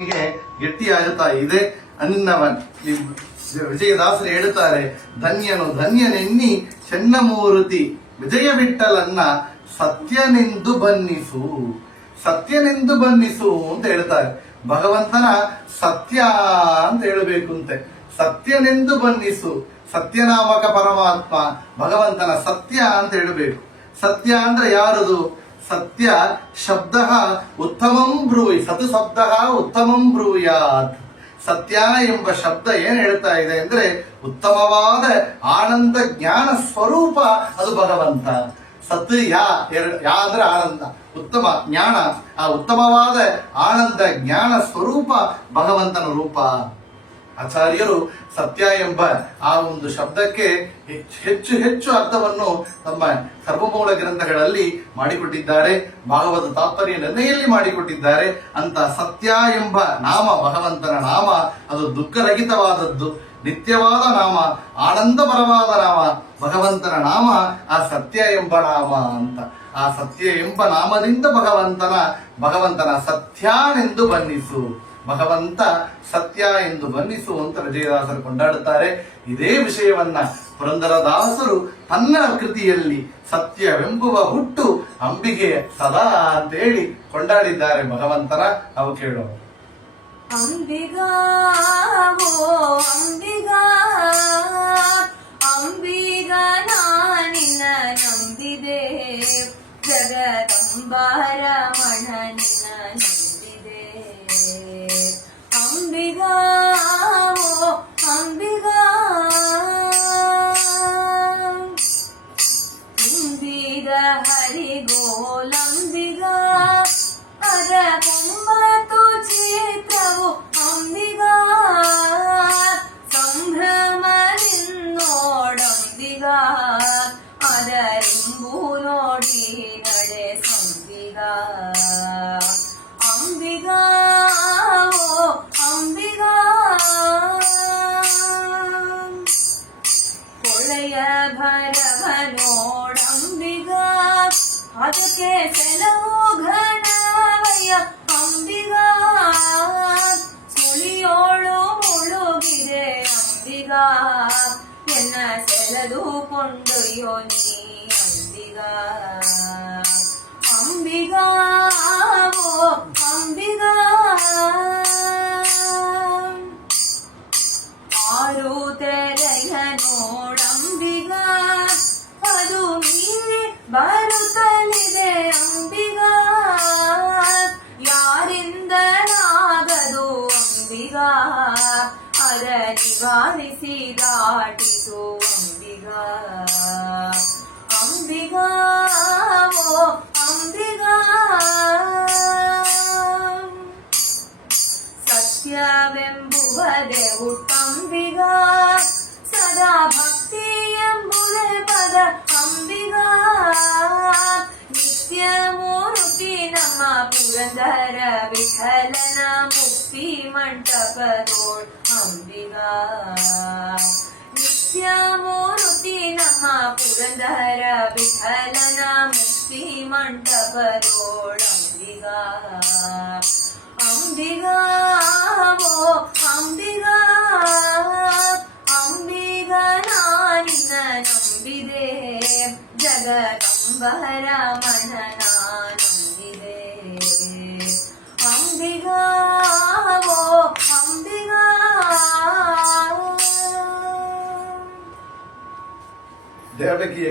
ಗಟ್ಟಿಯಾಗುತ್ತಾ ಇದೆ ಅನ್ನವನ್. ವಿಜಯದಾಸರು ಹೇಳುತ್ತಾರೆ, ಧನ್ಯನು ಧನ್ಯನೆನ್ನಿ ಚೆನ್ನಮೂರ್ತಿ ವಿಜಯ ವಿಠಲನ್ನ ಸತ್ಯನೆಂದು ಬನ್ನಿಸು, ಸತ್ಯನೆಂದು ಬನ್ನಿಸು ಅಂತ ಹೇಳ್ತಾರೆ. ಭಗವಂತನ ಸತ್ಯ ಅಂತ ಹೇಳಬೇಕು ಅಂತೆ. ಸತ್ಯನೆಂದು ಬನ್ನಿಸು, ಸತ್ಯನಾಮಕ ಪರಮಾತ್ಮ ಭಗವಂತನ ಸತ್ಯ ಅಂತ ಹೇಳಬೇಕು. ಸತ್ಯ ಅಂದ್ರೆ ಯಾರದು? ಸತ್ಯ ಶಬ್ದ ಉತ್ತಮಂ ಬ್ರೂಯಿ, ಸತ್ ಶಬ್ದ ಉತ್ತಮಂ ಬ್ರೂಯಾತ್. ಸತ್ಯ ಎಂಬ ಶಬ್ದ ಏನ್ ಹೇಳ್ತಾ ಇದೆ ಅಂದ್ರೆ ಉತ್ತಮವಾದ ಆನಂದ ಜ್ಞಾನ ಸ್ವರೂಪ ಅದು ಭಗವಂತ. ಸತ್ ಯಾ ಅಂದ್ರೆ ಆನಂದ, ಉತ್ತಮ ಜ್ಞಾನ, ಆ ಉತ್ತಮವಾದ ಆನಂದ ಜ್ಞಾನ ಸ್ವರೂಪ ಭಗವಂತನ ರೂಪ. ಆಚಾರ್ಯರು ಸತ್ಯ ಎಂಬ ಆ ಒಂದು ಶಬ್ದಕ್ಕೆ ಹೆಚ್ಚು ಹೆಚ್ಚು ಅರ್ಥವನ್ನು ತಮ್ಮ ಸರ್ವಮೂಲ ಗ್ರಂಥಗಳಲ್ಲಿ ಮಾಡಿಕೊಟ್ಟಿದ್ದಾರೆ. ಭಾಗವತ ತಾತ್ಪರ್ಯ ನಿರ್ಣಯಲ್ಲಿ ಮಾಡಿಕೊಟ್ಟಿದ್ದಾರೆ. ಅಂತ ಸತ್ಯ ಎಂಬ ನಾಮ ಭಗವಂತನ ನಾಮ ಅದು ದುಃಖರಹಿತವಾದದ್ದು, ನಿತ್ಯವಾದ ನಾಮ, ಆನಂದಪರವಾದ ನಾಮ. ಭಗವಂತನ ನಾಮ ಆ ಸತ್ಯ ಎಂಬ ನಾಮ ಅಂತ. ಆ ಸತ್ಯ ಎಂಬ ನಾಮದಿಂದ ಭಗವಂತನ ಸತ್ಯನೆಂದು ಬನ್ನಿಸು, ಭಗವಂತ ಸತ್ಯ ಎಂದು ಬನ್ನಿಸು ಅಂತ ವಿಜಯದಾಸರು ಕೊಂಡಾಡುತ್ತಾರೆ. ಇದೇ ವಿಷಯವನ್ನ ಪುರಂದರದಾಸರು ತನ್ನ ಕೃತಿಯಲ್ಲಿ ಸತ್ಯವೆಂಬುವ ಹುಟ್ಟು ಅಂಬಿಗೆ ಸದಾ ಅಂತ ಹೇಳಿ ಕೊಂಡಾಡಿದ್ದಾರೆ ಭಗವಂತನ. ನಾವು ಕೇಳೋಣ. ಅಂಬಿಗಾ ಅಂಬಿಗಾ ಅಂಬಿಗ ನಾನಿನ ನಂಬಿದೆ, ಜಗದಂಬಾರಮಣ ನಿನ್ನ ನಂಬಿದೆ. ಅಂಬಿಗಾ ಅಂಬಿಗಾ ತುಂಬಿದ ಹರಿಗೋಲಂಬಿಗಾ, ಅದ ಕುಂಬತು ಚಿತ್ರವು ಅಂಬಿಗಾ, ಸಂಭ್ರಮದಿಂದೋಡಂಬಿಗಾ, ಅದರಿಂಬು ನೋಡಿ ನಡೆ ಸಂಬಿಗಾ. ಅಂಬಿಗಾ ಅಂಬಿಗಾ ಹೊಳೆಯ ಭರವ ನೋಡಂಬಿಗಾ, ಅದಕ್ಕೆ ಕೆಲವು ಘನವಯ ಅಂಬಿಗಾ, ಸುಳಿಯೋಳು ಮುಳುಗಿದೆ ಅಂಬಿಗಾ, ಎನ್ನ ಸೆಳೆದು ಕೊಂಡೊಯ್ಯೋ ನೀ ಅಂಬಿಗಾ. ಅಂಬಿಗಾ ಅಂಬಿಗಾ ಆರು ತೆರೆಯ ನೋಡಂಬಿಗಾ, ಅದು ಮೀರಿ ಬರುತ್ತಲಿದೆ ಅಂಬಿಗಾ, ಯಾರಿಂದಲಾಗದು ಅಂಬಿಗಾ, ಅದ ನಿವಾರಿಸಿ ದಾಟಿಸು ಅಂಬಿಗಾ. ಅಂಬಿಗಾ ಅಂಬಿಗಾ ಸತ್ಯವೆಂಬುವುದೇ ಹುಟ್ಟಂಬಿಗಾ, ಸದಾ ಭಕ್ತಿ ಎಂಬುದೇ ಪದ ಅಂಬಿಗಾ, ನಿತ್ಯ ಮೂರ್ತಿ ನಮ್ಮ ಪುರಂದರ ವಿಠಲನ ಮುಕ್ತಿ ಮಂಟಪದೋಳ್ ಅಂಬಿಗಾ. ನಿತ್ಯ ಮೂರ್ತಿ ನಮ್ಮ ಪುರಂದರ ವಿಠಲನ ಮುಕ್ತಿ ಮಂಟಪದೋಳ್ ಅಂಬಿಗಾ. ಅಂಬಿಗಾ ಅಂಬಿಗಾ ಅಂಬಿಗ ನಾನಿನ್ನ ನಂಬಿದೆ, ಜಗದಂಬರಮಣ ನಂಬಿದೆ. ಅಂಬಿಗಾ ಅಂಬಿಗಾ ದೇವಕಿ